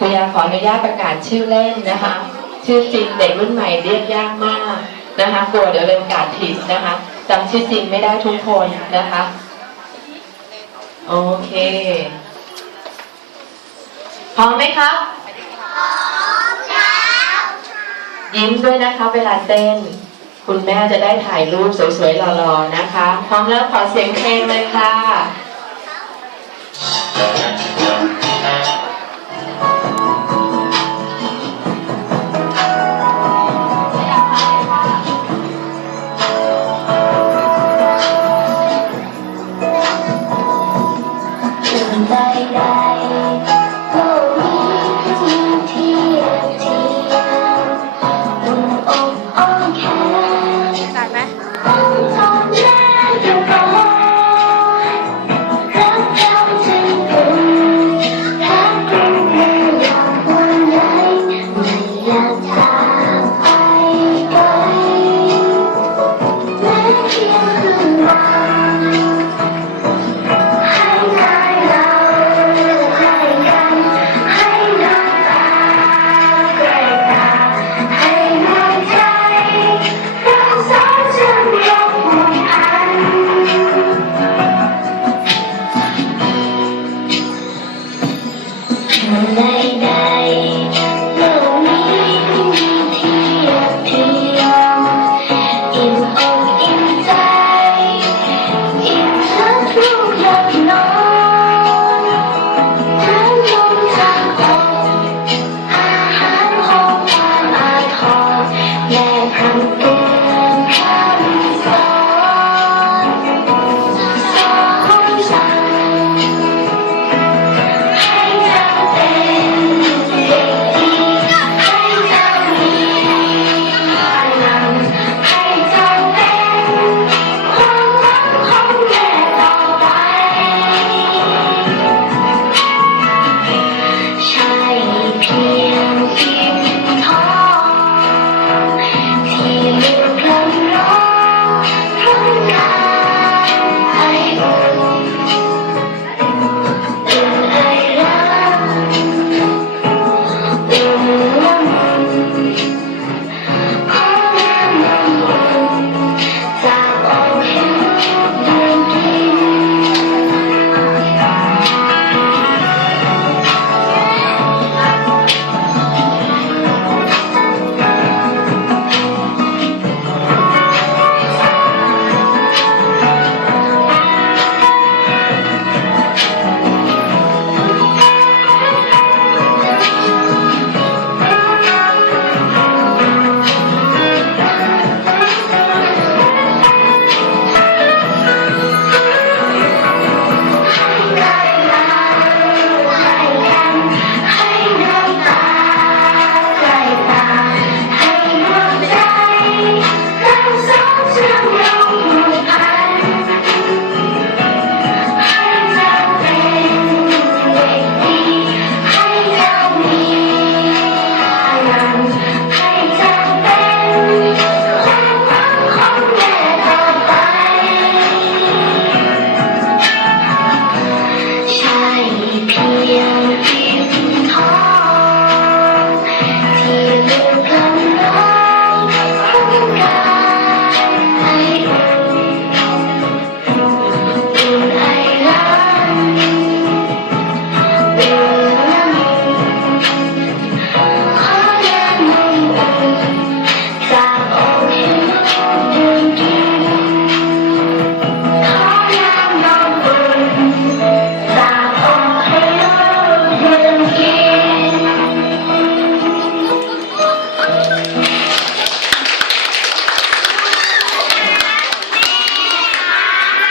พยาขออนุญาตประกาศชื่อเล่นนะคะ ชื่อจริงเด็กรุ่นใหม่เรียกยากมากนะคะกลัวเดี๋ยวเรีนการผิดนะคะจำชื่อจริงไม่ได้ทุกคนนะคะ โอเคพร้อมไหมครับพร้อมครับยิ้มด้วยนะคะ เวลาเต้น คุณแม่จะได้ถ่ายรูปสวยๆหล่อๆนะคะ พร้อมแล้วขอเสียงเพลงเลยค่ะ light.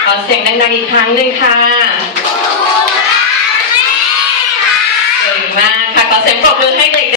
อเสียงดังๆอีกครั้งหนึ่งค่ะเก่งมากค่ะขอเสียงปรบมือให้เด็ก